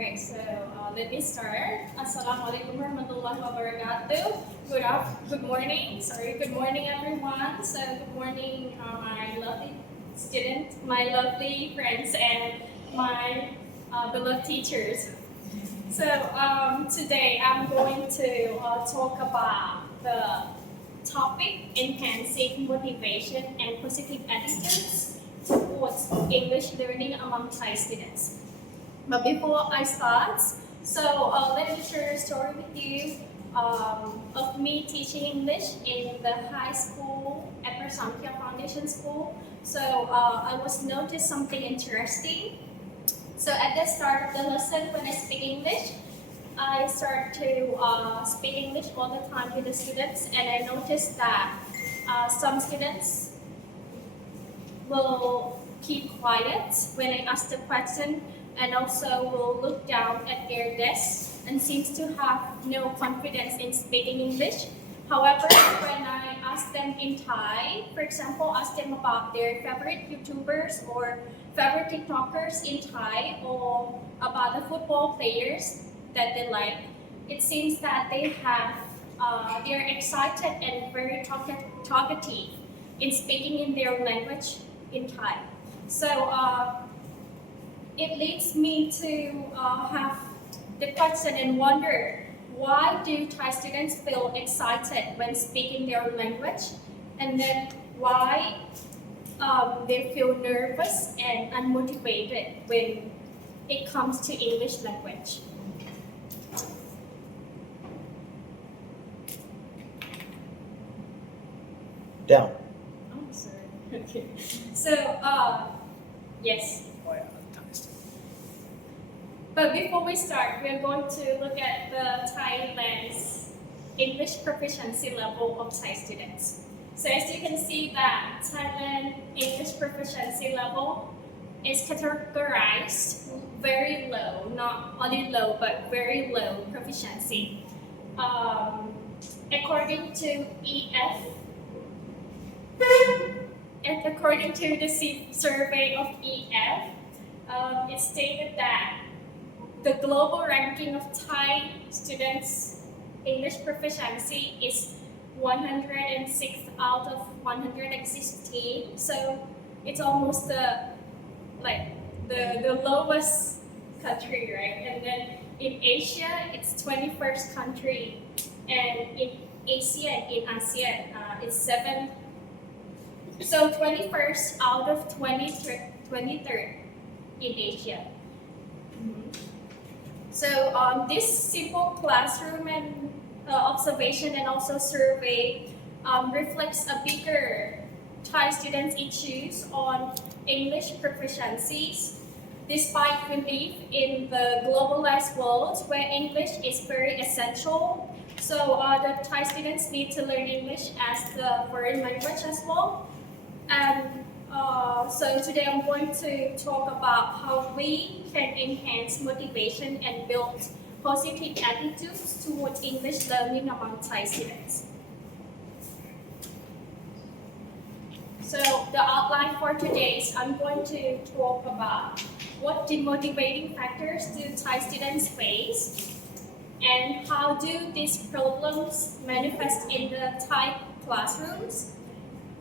Alright, so let me start. Assalamualaikum warahmatullahi wabarakatuh. Good morning. Good morning, everyone. So, good morning, my lovely students, my lovely friends, and my beloved teachers. So, today I'm going to talk about the topic enhancing motivation and positive attitudes towards English learning among Thai students. But before I start, let me share a story with you of me teaching English in the high school at Prasamkhya Foundation School. So I was noticed something interesting. So at the start of the lesson, when I speak English, I start to speak English all the time with the students, and I noticed that some students will keep quiet when I ask the question, and also will look down at their desk and seems to have no confidence in speaking English. However, when I ask them in Thai, for example, ask them about their favorite YouTubers or favorite TikTokers in Thai, or about the football players that they like, it seems that they're excited and very talkative in speaking in their language in Thai. So it leads me to have the question and wonder, why do Thai students feel excited when speaking their language, and then why they feel nervous and unmotivated when it comes to English language. Down. Oh, sorry. Okay. So, yes. But before we start, we're going to look at the Thailand's English proficiency level of Thai students. So as you can see that Thailand English proficiency level is categorized very low, not only low, but very low proficiency. According to according to the survey of EF, it stated that the global ranking of Thai students' English proficiency is 106 out of 116. So it's almost the lowest country, right? And then in Asia, it's 21st country, and in ASEAN, it's 7th. So 21st out of 23rd in Asia. So this simple classroom and observation and also survey reflects a bigger Thai students' issues on English proficiencies, despite belief in the globalized world where English is very essential. So the Thai students need to learn English as the foreign language as well. And so today I'm going to talk about how we can enhance motivation and build positive attitudes towards English learning among Thai students. So the outline for today is I'm going to talk about what demotivating factors do Thai students face, and how do these problems manifest in the Thai classrooms,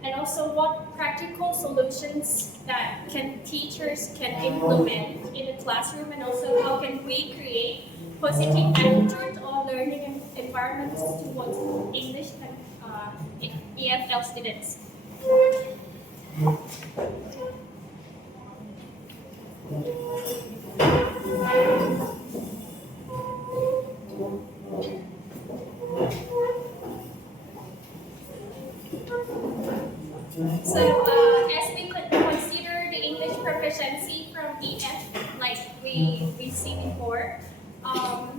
and also what practical solutions that teachers can implement in the classroom, and also how can we create positive attitude or learning environments towards English and EFL students. So as we could consider the English proficiency from EF, like we see before,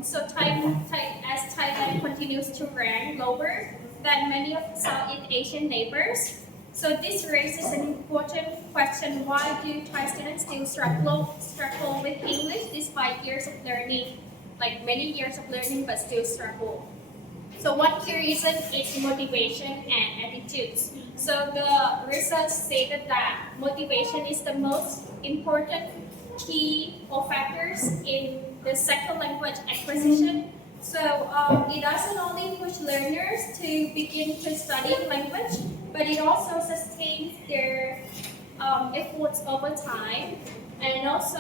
so as Thailand continues to rank lower than many of Southeast Asian neighbors, so this raises an important question: why do Thai students still struggle with English despite years of learning, like many years of learning, but still struggle? So one key reason is motivation and attitudes. So the research stated that motivation is the most important key or factors in the second language acquisition. So it doesn't only push learners to begin to study language, but it also sustains their efforts over time. And also,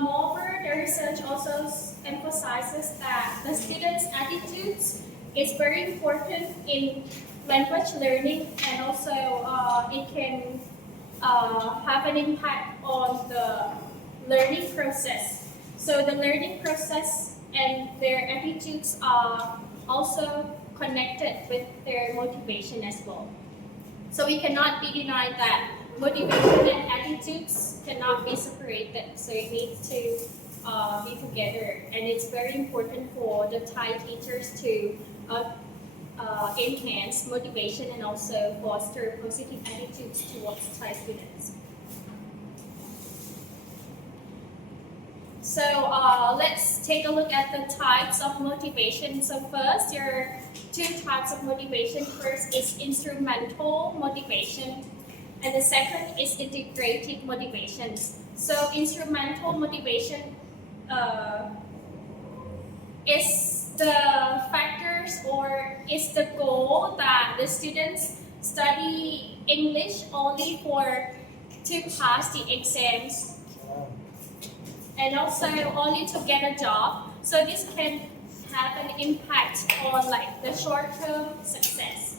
moreover, the research also emphasizes that the students' attitudes is very important in language learning, and also it can have an impact on the learning process. So the learning process and their attitudes are also connected with their motivation as well. So we cannot be denied that motivation and attitudes cannot be separated. So it needs to be together, and it's very important for the Thai teachers to enhance motivation and also foster positive attitudes towards Thai students. So let's take a look at the types of motivation. So first, there are two types of motivation. First is instrumental motivation, and the second is integrated motivations. So instrumental motivation is the factors or is the goal that the students study English only to pass the exams and also only to get a job. So this can have an impact on like the short-term success,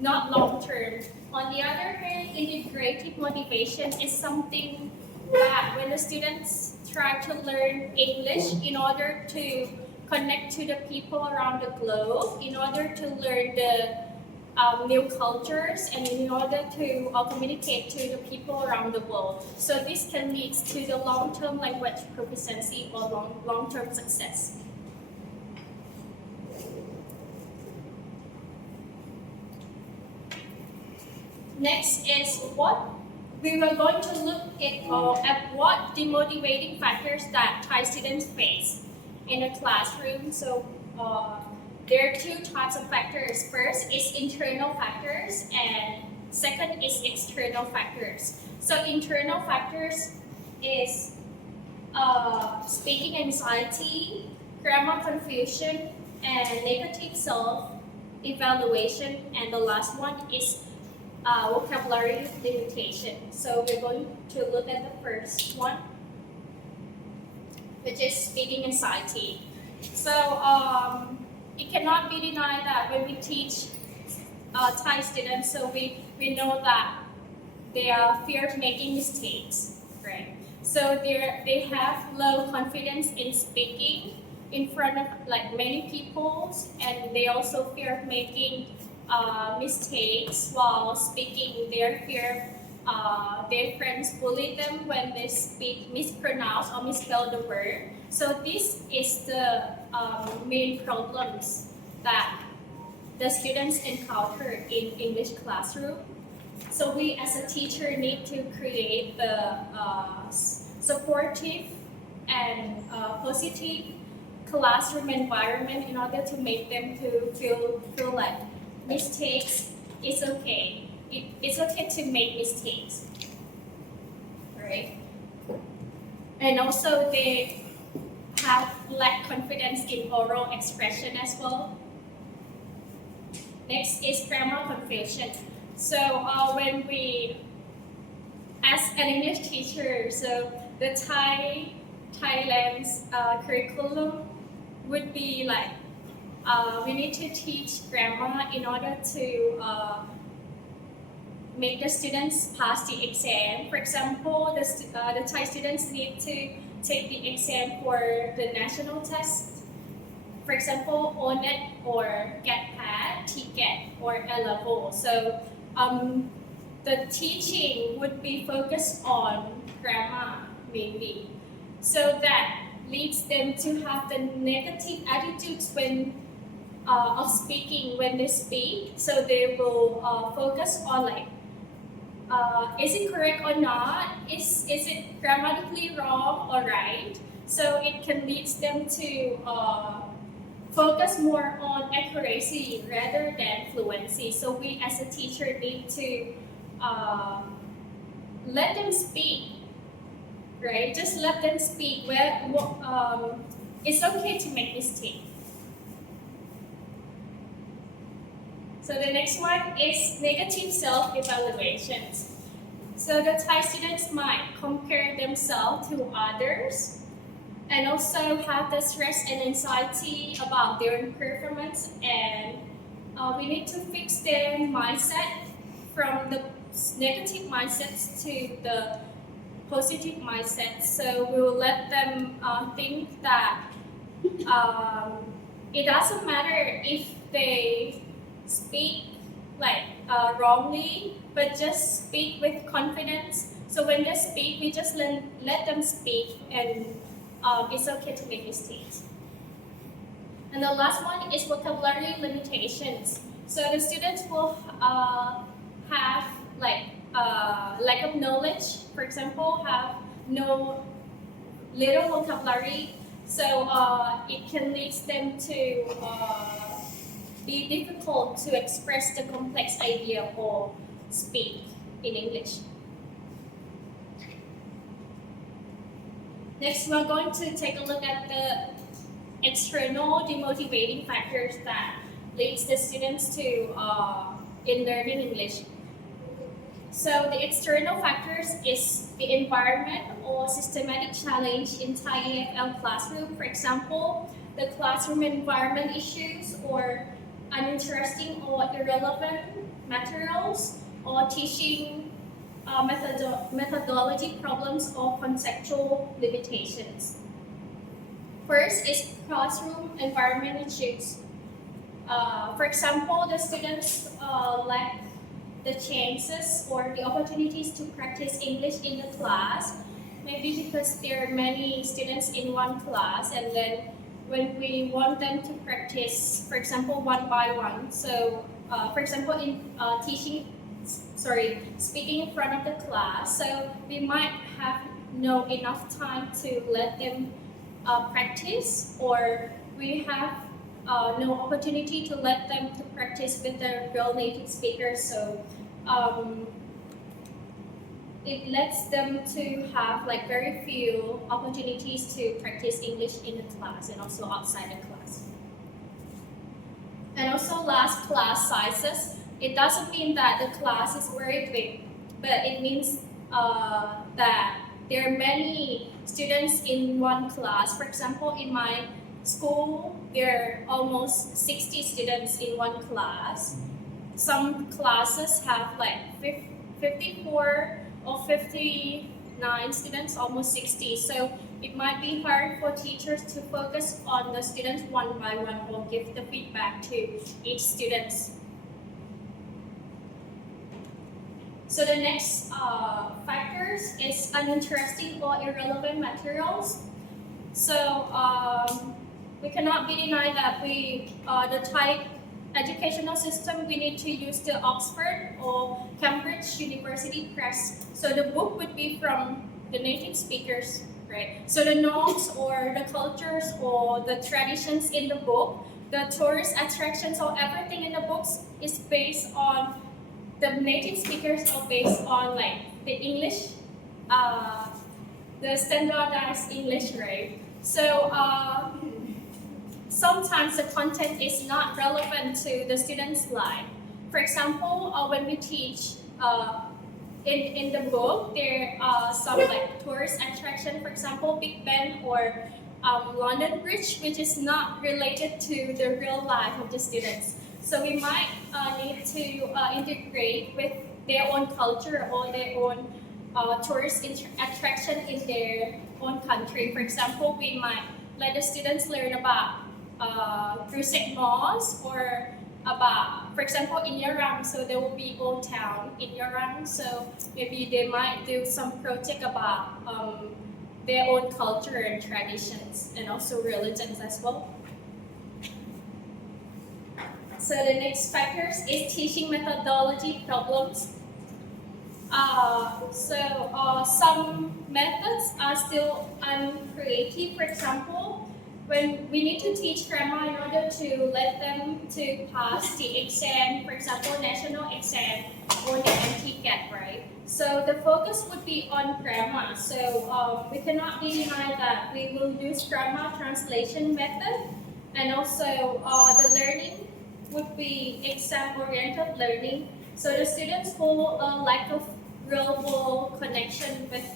not long-term. On the other hand, integrated motivation is something that when the students try to learn English in order to connect to the people around the globe, in order to learn the new cultures, and in order to communicate to the people around the world. So this can lead to the long-term language proficiency or long-term success. Next is what we were going to look at what demotivating factors that Thai students face in a classroom. So there are two types of factors. First is internal factors, and second is external factors. So internal factors is speaking anxiety, grammar confusion, and negative self-evaluation. And the last one is vocabulary limitation. So we're going to look at the first one, which is speaking anxiety. So it cannot be denied that when we teach Thai students, so we know that they are fear of making mistakes, right? So they have low confidence in speaking in front of like many people, and they also fear of making mistakes while speaking. Their fear their friends bully them when they speak mispronounce or misspell the word. So this is the main problems that the students encounter in English classroom. So we as a teacher need to create the supportive and positive classroom environment in order to make them to feel like mistakes is okay. It's okay to make mistakes, right? And also they have lack confidence in oral expression as well. Next is grammar confusion. So when we, as an English teacher, so the Thailand's curriculum would be like we need to teach grammar in order to make the students pass the exam. For example, the Thai students need to take the exam for the national test. For example, ONET or GAT-PAT, TGAT, or A-level. So the teaching would be focused on grammar mainly. So that leads them to have the negative attitudes when of speaking when they speak. So they will focus on like, is it correct or not? Is it grammatically wrong or right? So it can lead them to focus more on accuracy rather than fluency. So we as a teacher need to let them speak right? Just let them speak. It's okay to make mistakes. So the next one is negative self-evaluations. So the Thai students might compare themselves to others and also have the stress and anxiety about their own performance, and we need to fix their mindset from the negative mindsets to the positive mindset. So we will let them think that it doesn't matter if they speak like wrongly, but just speak with confidence. So when they speak, we just let them speak, and it's okay to make mistakes. And the last one is vocabulary limitations. So the students will have like lack of knowledge, for example, have no little vocabulary. So it can lead them to be difficult to express the complex idea or speak in English. Next, we're going to take a look at the external demotivating factors that leads the students to in learning English. So the external factors is the environment or systematic challenge in Thai EFL classroom. For example, the classroom environment issues or uninteresting or irrelevant materials or teaching methodology problems or conceptual limitations. First is classroom environment issues. For example, the students lack the chances or the opportunities to practice English in the class, maybe because there are many students in one class, and then when we want them to practice, for example, one by one. So, for example, in speaking in front of the class, so we might have no enough time to let them practice, or we have no opportunity to let them to practice with their real native speakers. So it lets them to have like very few opportunities to practice English in the class and also outside the class. And also last, class sizes. It doesn't mean that the class is very big, but it means that there are many students in one class. For example, in my school, there are almost 60 students in one class. Some classes have like 54 or 59 students, almost 60. So it might be hard for teachers to focus on the students one by one or give the feedback to each student. So the next factors is uninteresting or irrelevant materials. So we cannot be denied that the Thai educational system, we need to use the Oxford or Cambridge University Press. So the book would be from the native speakers, right? So the notes or the cultures or the traditions in the book, the tourist attractions or everything in the books is based on the native speakers or based on like the English, the standardized English, right? So sometimes the content is not relevant to the student's life. For example, when we teach in the book, there are some like tourist attraction, for example, Big Ben or London Bridge, which is not related to the real life of the students. So we might need to integrate with their own culture or their own tourist attraction in their own country. For example, we might let the students learn about Grusek Malls or about, for example, in Yarang, so there will be Old Town in Yarang. So maybe they might do some project about their own culture and traditions and also religions as well. So the next factors is teaching methodology problems. Some methods are still uncreative. For example, when we need to teach grammar in order to let them to pass the exam, for example, national exam or the MTCAT, right? So the focus would be on grammar. So we cannot be denied that we will use grammar translation method, and also the learning would be exam-oriented learning. So the students who lack of real-world connection with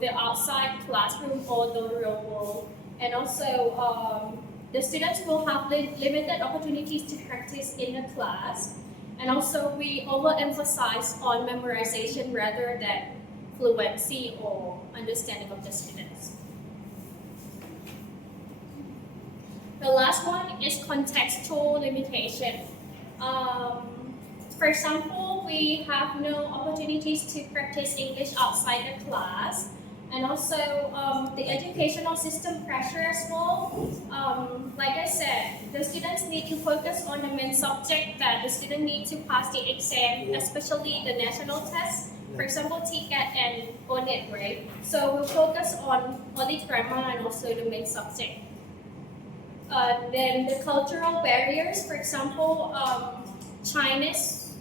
the outside classroom or the real world, and also the students will have limited opportunities to practice in the class. And also, we overemphasize on memorization rather than fluency or understanding of the students. The last one is contextual limitation. For example, we have no opportunities to practice English outside the class. And also, the educational system pressure as well. Like I said, the students need to focus on the main subject that the student need to pass the exam, especially the national test. For example, TCAT and ONET, right? So we'll focus on only grammar and also the main subject. Then the cultural barriers, for example, Chinese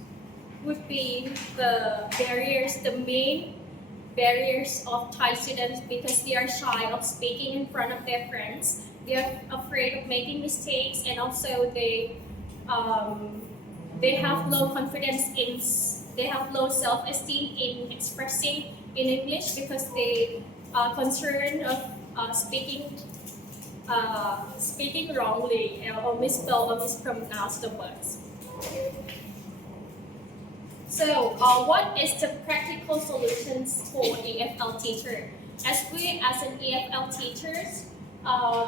would be the barriers, the main barriers of Thai students, because they are shy of speaking in front of their friends. They are afraid of making mistakes, and also they have low confidence in, they have low self-esteem in expressing in English because they are concerned of speaking wrongly or misspell or mispronounce the words. So, what is the practical solutions for EFL teacher? As an EFL teachers,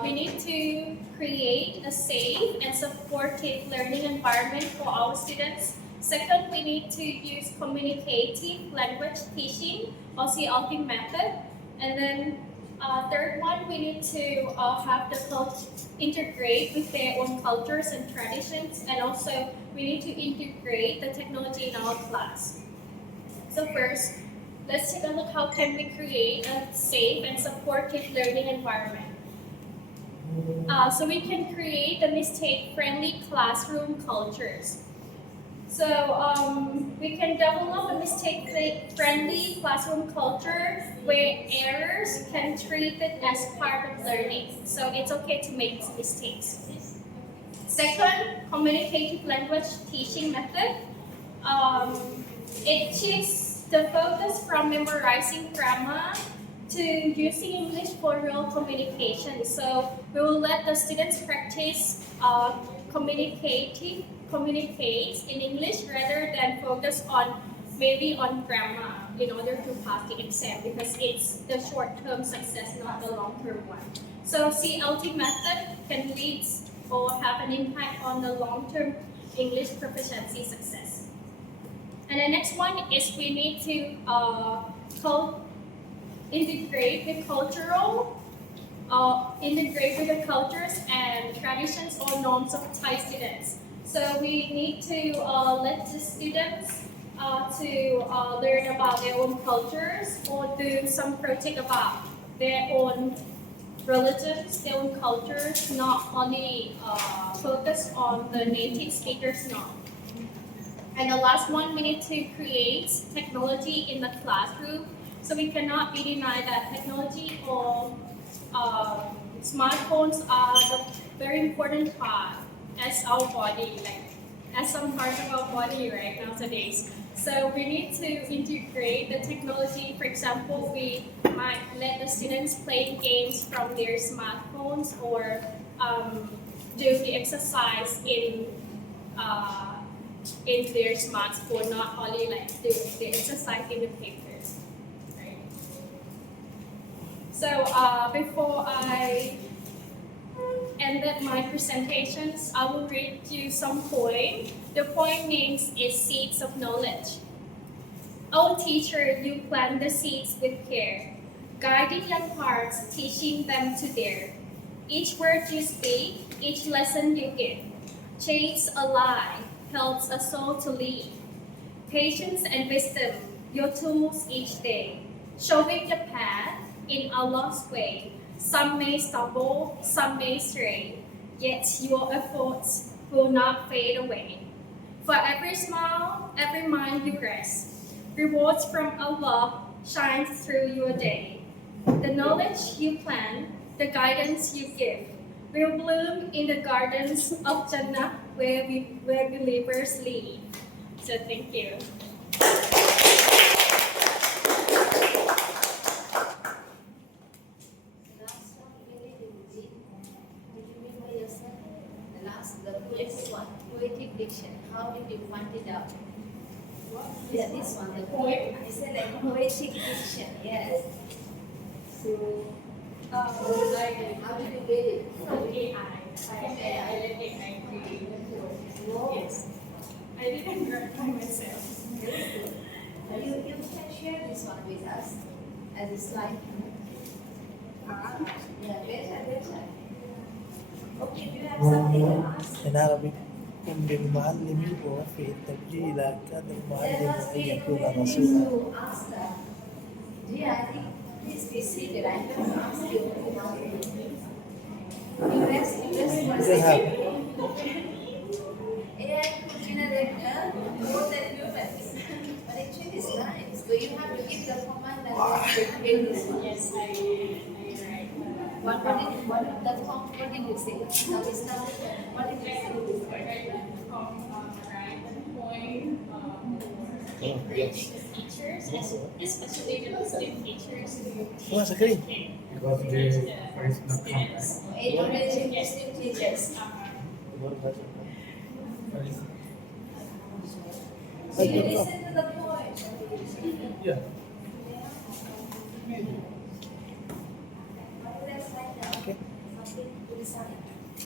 we need to create a safe and supportive learning environment for our students. Second, we need to use communicative language teaching or CLT method. And then third one, we need to have the culture integrate with their own cultures and traditions, and also we need to integrate the technology in our class. So first, let's take a look how can we create a safe and supportive learning environment. So we can create the mistake-friendly classroom cultures. So we can develop a mistake-friendly classroom culture where errors can treat it as part of learning. So it's okay to make mistakes. Second, communicative language teaching method. It shifts the focus from memorizing grammar to using English for real communication. So we will let the students practice communicate in English rather than focus on maybe on grammar in order to pass the exam, because it's the short-term success, not the long-term one. So CLT method can lead or have an impact on the long-term English proficiency success. And the next one is we need to integrate with the cultures and traditions or norms of Thai students. So we need to let the students to learn about their own cultures or do some project about their own religions, their own cultures, not only focus on the native speakers norm. And the last one, we need to create technology in the classroom. So we cannot be denied that technology or smartphones are the very important part as our body, like as some parts of our body right nowadays. So we need to integrate the technology. For example, we might let the students play games from their smartphones or do the exercise in their smartphone, not only like do the exercise in the papers. Right? So before I ended my presentations, I will read you some poem. The poem name is Seeds of Knowledge. Oh teacher, you plant the seeds with care, guiding young hearts, teaching them to dare. Each word you speak, each lesson you give, changes a lie, helps a soul to lead. Patience and wisdom, your tools each day, showing the path in a lost way. Some may stumble, some may stray, yet your efforts will not fade away. For every smile, every mind you rest, Rewards from Allah shines through your day. The knowledge you plant, the guidance you give, will bloom in the gardens of Jannah where believers live. So thank you. Last one, really did you remember yourself? The poetic one, poetic diction. How did you find it out? Yeah, this one, the poem. I said like poetic diction. Yes. So, how did you get it? From AI. I let AI create the poem. Yes. I didn't write by myself. You can share this one with us as a slide. Yeah, better. Okay, do you have something to ask? In Arabic قم بالمعلم ووفي التبجيل كان There المعلم must أن be a يكون question رسولا. to ask her. Dear, I think please be seated. I have to ask you. You rest We don't one have second. AI could generate more than humans. But actually it's nice. So you have to give the command and then create this one. Yes, I write. What did you say? Now we start. What did you say? I write poem for encouraging the teachers, especially the Muslim teachers who What's the green? Because the voice not come back. students. Encouraging Muslim teachers. So you listen to the poem. Yeah.